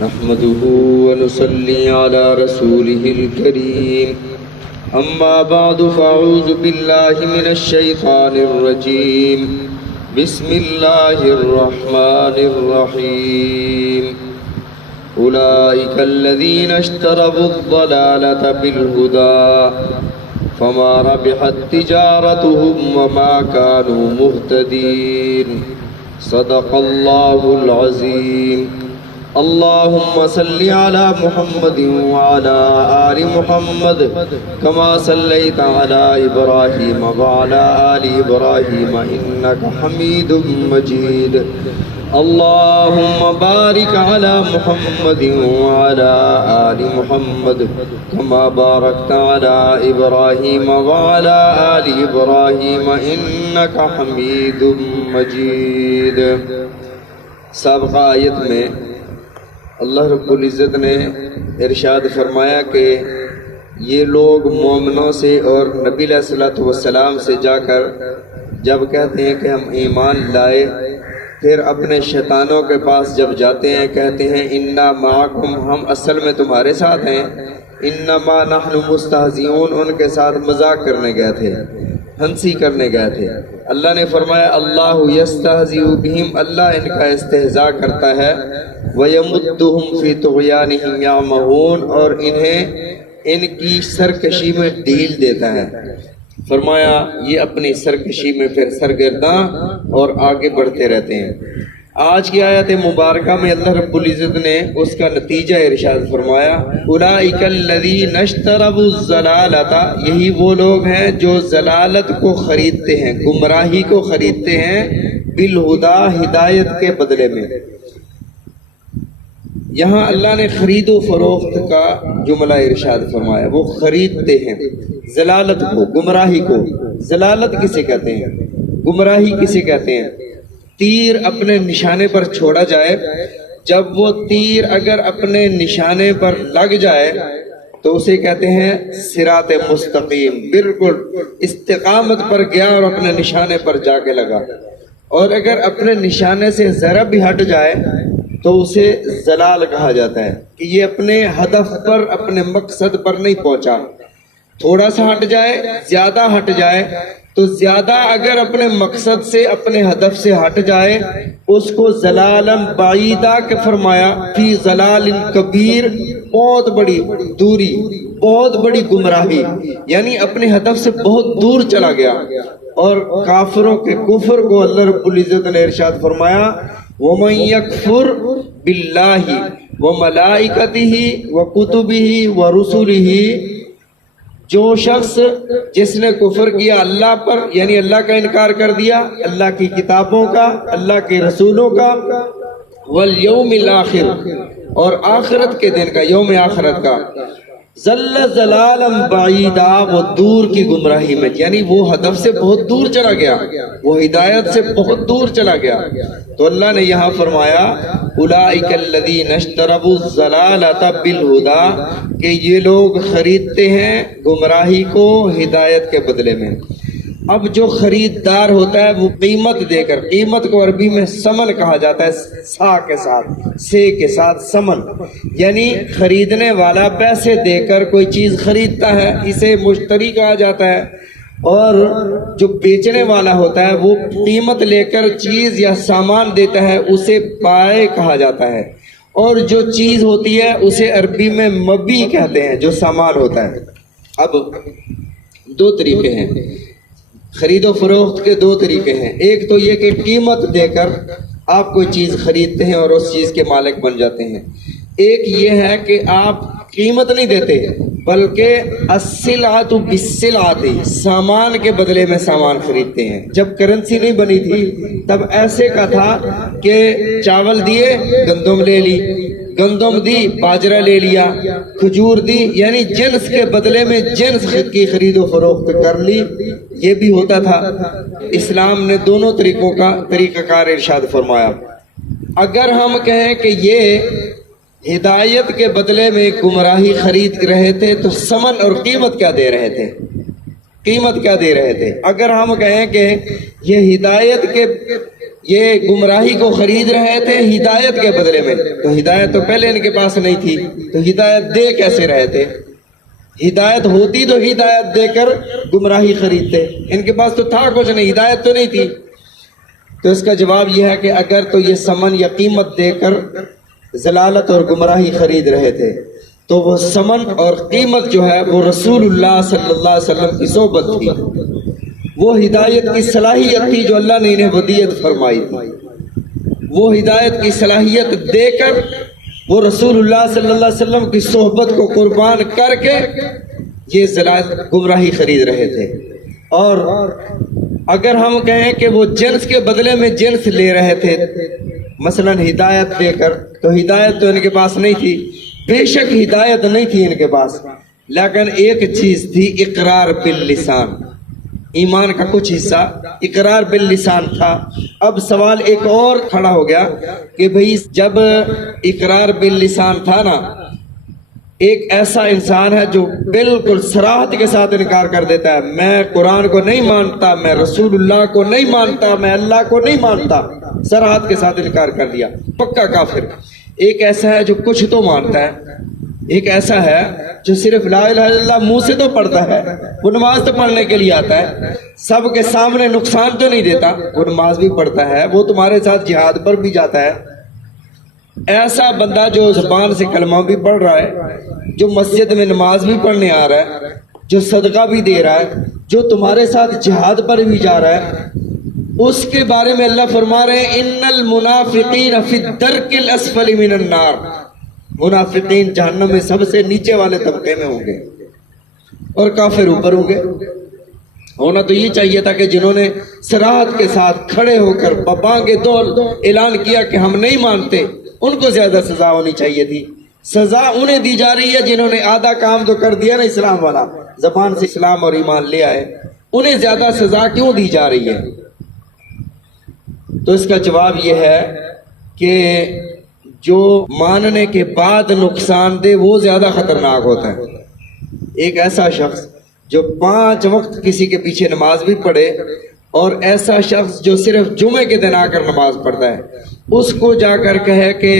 نحمده ونصلي على رسوله الكريم أما بعد فأعوذ بالله من الشيطان الرجيم بسم الله الرحمن الرحيم أولئك الذين اشتروا الضلالة بالهدى فما ربحت تجارتهم وما كانوا مهتدين صدق الله العظيم اللهم صل على محمد وعلى آل محمد كما صليت على إبراهيم وعلى آل إبراهيم إنك حميد مجيد اللهم بارك على محمد وعلى آل محمد كما باركت على إبراهيم وعلى آل إبراهيم إنك حميد مجيد۔ سابقہ آیت میں اللہ رب العزت نے ارشاد فرمایا کہ یہ لوگ مومنوں سے اور نبی علیہ الصلوۃ والسلام سے جا کر جب کہتے ہیں کہ ہم ایمان لائے، پھر اپنے شیطانوں کے پاس جب جاتے ہیں کہتے ہیں انا معکم، ہم اصل میں تمہارے ساتھ ہیں، انما نحن مستہزئون، ان کے ساتھ مذاق کرنے گئے تھے، ہنسی کرنے گئے تھے۔ اللہ نے فرمایا اللہ یستہزئ بہم، اللہ ان کا استہزاء کرتا ہے، وَيَمُدُّهُمْ فِي طُغْيَانِهِمْ يَعْمَهُونَ، اور انہیں ان کی سرکشی میں ڈھیل دیتا ہے۔ فرمایا یہ اپنی سرکشی میں پھر سرگرداں اور آگے بڑھتے رہتے ہیں۔ آج کی آیت مبارکہ میں اللہ رب العزت نے اس کا نتیجہ ارشاد فرمایا اولئک الذین اشتروا الضلالۃ، یہی وہ لوگ ہیں جو ضلالت کو خریدتے ہیں، گمراہی کو خریدتے ہیں، بالہدیٰ، ہدایت کے بدلے میں۔ یہاں اللہ نے خرید و فروخت کا جملہ ارشاد فرمایا، وہ خریدتے ہیں ضلالت کو، گمراہی کو۔ ضلالت کسے کہتے ہیں؟ گمراہی کسے کہتے ہیں؟ تیر اپنے نشانے پر چھوڑا جائے، جب وہ تیر اگر اپنے نشانے پر لگ جائے تو اسے کہتے ہیں صراط مستقیم، بالکل استقامت پر گیا اور اپنے نشانے پر جا کے لگا۔ اور اگر اپنے نشانے سے ذرا بھی ہٹ جائے تو اسے ضلال کہا جاتا ہے کہ یہ اپنے ہدف پر، اپنے مقصد پر نہیں پہنچا۔ تھوڑا سا ہٹ جائے، زیادہ ہٹ جائے تو زیادہ اگر اپنے مقصد سے، اپنے ہدف سے ہٹ جائے اس کو ضلالا بعیدا کہ فرمایا فی ضلال کبیر، بہت بڑی دوری، بہت بڑی گمراہی، یعنی اپنے ہدف سے بہت دور چلا گیا۔ اور کافروں کے کفر کو اللہ رب العزت نے ارشاد فرمایا وَمَن يَكْفُرْ بِاللَّهِ وَمَلَائِكَتِهِ وَكُتُبِهِ وَرُسُلِهِ، جو شخص جس نے کفر کیا اللہ پر، یعنی اللہ کا انکار کر دیا، اللہ کی کتابوں کا، اللہ کے رسولوں کا، والیوم الآخر، اور آخرت کے دن کا، یوم آخرت کا، ضل ضلالا بعیدا، وہ دور کی گمراہی میں، یعنی وہ ہدف سے بہت دور چلا گیا، وہ ہدایت سے بہت دور چلا گیا۔ تو اللہ نے یہاں فرمایا اولئک الذین اشتروا الضلالۃ بالہدیٰ، کہ یہ لوگ خریدتے ہیں گمراہی کو ہدایت کے بدلے میں۔ اب جو خریدار ہوتا ہے وہ قیمت دے کر، قیمت کو عربی میں ثمن کہا جاتا ہے، سا کے ساتھ، سے کے ساتھ ثمن، یعنی خریدنے والا پیسے دے کر کوئی چیز خریدتا ہے، اسے مشتری کہا جاتا ہے۔ اور جو بیچنے والا ہوتا ہے وہ قیمت لے کر چیز یا سامان دیتا ہے، اسے بائع کہا جاتا ہے۔ اور جو چیز ہوتی ہے اسے عربی میں مبی کہتے ہیں، جو سامان ہوتا ہے۔ اب دو طریقے ہیں خرید و فروخت کے، دو طریقے ہیں۔ ایک تو یہ کہ قیمت دے کر آپ کوئی چیز خریدتے ہیں اور اس چیز کے مالک بن جاتے ہیں۔ ایک یہ ہے کہ آپ قیمت نہیں دیتے بلکہ السلعۃ بالسلعۃ، سامان کے بدلے میں سامان خریدتے ہیں۔ جب کرنسی نہیں بنی تھی تب ایسے کا تھا کہ چاول دیے گندم لے لی، گندم دی باجرہ لے لیا، کھجور دی، یعنی جنس کے بدلے میں جنس کی خرید و فروخت کر لی، یہ بھی ہوتا تھا۔ اسلام نے دونوں طریقوں کا طریقہ کار ارشاد فرمایا۔ اگر ہم کہیں کہ یہ ہدایت کے بدلے میں گمراہی خرید رہے تھے تو ثمن اور قیمت کیا دے رہے تھے؟ قیمت کیا دے رہے تھے؟ اگر ہم کہیں کہ یہ ہدایت کے یہ گمراہی کو خرید رہے تھے ہدایت کے بدلے میں، تو ہدایت تو پہلے ان کے پاس نہیں تھی، تو ہدایت دے کیسے رہے تھے؟ ہدایت ہوتی تو ہدایت دے کر گمراہی خریدتے، ان کے پاس تو تھا کچھ نہیں، ہدایت تو نہیں تھی۔ تو اس کا جواب یہ ہے کہ اگر تو یہ ثمن یا قیمت دے کر ضلالت اور گمراہی خرید رہے تھے تو وہ ثمن اور قیمت جو ہے وہ رسول اللہ صلی اللہ علیہ وسلم کی صحبت تھی، وہ ہدایت کی صلاحیت تھی جو اللہ نے انہیں ودیت فرمائی تھی۔ وہ ہدایت کی صلاحیت دے کر وہ رسول اللہ صلی اللہ علیہ وسلم کی صحبت کو قربان کر کے یہ ضلالت گمراہی خرید رہے تھے۔ اور اگر ہم کہیں کہ وہ جنس کے بدلے میں جنس لے رہے تھے، مثلا ہدایت دے کر، تو ہدایت تو ان کے پاس نہیں تھی، بے شک ہدایت نہیں تھی ان کے پاس، لیکن ایک چیز تھی، اقرار باللسان، ایمان کا کچھ حصہ اقرار باللسان تھا۔ اب سوال ایک اور کھڑا ہو گیا کہ بھئی جب اقرار باللسان تھا نا، ایک ایسا انسان ہے جو بالکل صراحت کے ساتھ انکار کر دیتا ہے، میں قرآن کو نہیں مانتا، میں رسول اللہ کو نہیں مانتا، میں اللہ کو نہیں مانتا، صراحت کے ساتھ انکار کر دیا، پکا کافر۔ ایک ایسا ہے جو کچھ تو مانتا ہے، ایک ایسا ہے جو صرف لا الہ الا اللہ منہ سے تو پڑھتا ہے، وہ نماز تو پڑھنے کے لیے آتا ہے، سب کے سامنے نقصان تو نہیں دیتا، وہ نماز بھی پڑھتا ہے، وہ تمہارے ساتھ جہاد پر بھی جاتا ہے۔ ایسا بندہ جو زبان سے کلمہ بھی پڑھ رہا ہے، جو مسجد میں نماز بھی پڑھنے آ رہا ہے، جو صدقہ بھی دے رہا ہے، جو تمہارے ساتھ جہاد پر بھی جا رہا ہے، اس کے بارے میں اللہ فرما رہے ہیں ان المنافقین فی الدرک الاسفل من النار، منافقین جہنم میں سب سے نیچے والے طبقے میں ہوں گے اور کافر اوپر ہوں گے۔ ہونا تو یہ چاہیے تھا کہ جنہوں نے صراحت کے ساتھ کھڑے ہو کر ببانگ دول اعلان کیا کہ ہم نہیں مانتے، ان کو زیادہ سزا ہونی چاہیے تھی۔ سزا انہیں دی جا رہی ہے جنہوں نے آدھا کام تو کر دیا نا اسلام والا، زبان سے اسلام اور ایمان لے آئے، انہیں زیادہ سزا کیوں دی جا رہی ہے؟ تو اس کا جواب یہ ہے کہ جو ماننے کے بعد نقصان دے وہ زیادہ خطرناک ہوتا ہے۔ ایک ایسا شخص جو 5 وقت کسی کے پیچھے نماز بھی پڑھے، اور ایسا شخص جو صرف جمعے کے دن آ کر نماز پڑھتا ہے، اس کو جا کر کہے کہ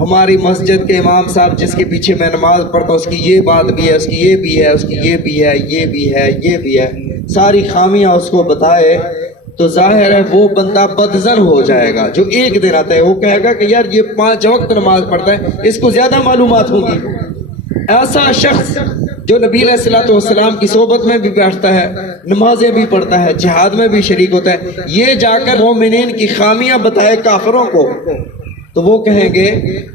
ہماری مسجد کے امام صاحب جس کے پیچھے میں نماز پڑھتا ہوں اس کی یہ بات بھی ہے، اس کی یہ بھی ہے، اس کی یہ بھی ہے، یہ بھی ہے، یہ بھی ہے، ساری خامیاں اس کو بتائے، تو ظاہر ہے وہ بندہ بدظن ہو جائے گا۔ جو ایک دن آتا ہے وہ کہے گا کہ یار یہ 5 وقت نماز پڑھتا ہے، اس کو زیادہ معلومات ہوں گی۔ ایسا شخص جو نبی علیہ الصلوۃ والسلام کی صحبت میں بھی بیٹھتا ہے، نمازیں بھی پڑھتا ہے، جہاد میں بھی شریک ہوتا ہے، یہ جا کر مومنین کی خامیاں بتائے کافروں کو، تو وہ کہیں گے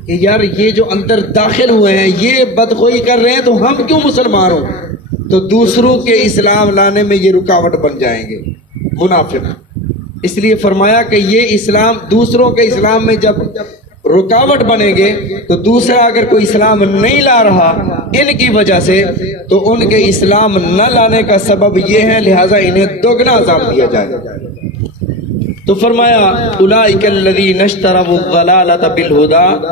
کہ یار یہ جو اندر داخل ہوئے ہیں یہ بدخوئی کر رہے ہیں تو ہم کیوں مسلمان ہوں؟ تو دوسروں کے اسلام لانے میں یہ رکاوٹ بن جائیں گے منافق۔ اس لیے فرمایا کہ یہ اسلام دوسروں کے اسلام میں جب رکاوٹ بنیں گے تو دوسرا اگر کوئی اسلام نہیں لا رہا ان کی وجہ سے، تو ان کے اسلام نہ لانے کا سبب یہ ہے، لہٰذا انہیں دوگنا عذاب دیا جائے۔ تو فرمایا اولئک الذین اشتروا الضلالۃ بالہدی،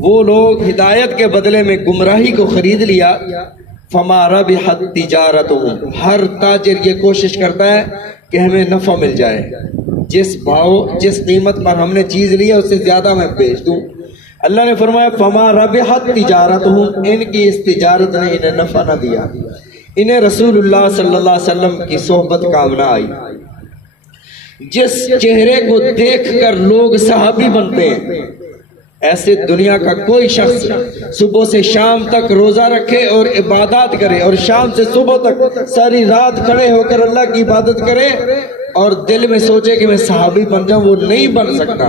وہ لوگ ہدایت کے بدلے میں گمراہی کو خرید لیا، فما ربحت تجارتہم، ہر تاجر یہ کوشش کرتا ہے کہ ہمیں نفع مل جائے، جس بھاؤ جس قیمت پر ہم نے چیز لی ہے اس سے زیادہ میں بیچ دوں۔ اللہ نے فرمایا فما ربحت تجارتہم، ان کی اس تجارت نے انہیں نفع نہ دیا، انہیں رسول اللہ صلی اللہ علیہ وسلم کی صحبت کام نہ آئی۔ جس چہرے کو دیکھ کر لوگ صحابی بنتے ہیں، ایسے دنیا کا کوئی شخص صبح سے شام تک روزہ رکھے اور عبادات کرے، اور شام سے صبح تک ساری رات کھڑے ہو کر اللہ کی عبادت کرے اور دل میں سوچے کہ میں صحابی بن جاؤں، وہ نہیں بن سکتا۔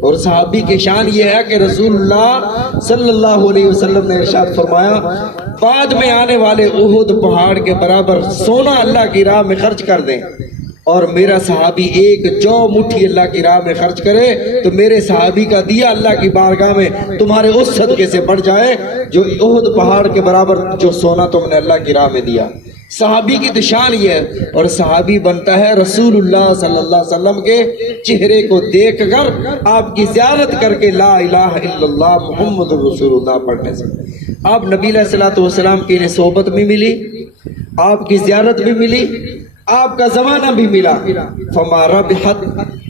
اور صحابی کی شان یہ ہے کہ رسول اللہ صلی اللہ علیہ وسلم نے ارشاد فرمایا بعد میں آنے والے احد پہاڑ کے برابر سونا اللہ کی راہ میں خرچ کر دیں، اور میرا صحابی ایک جو مٹھی اللہ کی راہ میں خرچ کرے تو میرے صحابی کا دیا اللہ کی بارگاہ میں تمہارے اس صدقے سے بڑھ جائے جو احد پہاڑ کے برابر جو سونا تم نے اللہ کی راہ میں دیا۔ صحابی کی نشان یہ ہے، اور صحابی بنتا ہے رسول اللہ صلی اللہ علیہ وسلم کے چہرے کو دیکھ کر، آپ کی زیارت کر کے لا الہ الا اللہ محمد رسول اللہ پڑھنے سے۔ آپ نبی علیہ الصلوۃ والسلام کی صحبت بھی ملی، آپ کی زیارت بھی ملی، آپ کا زمانہ بھی ملا، فما ربحت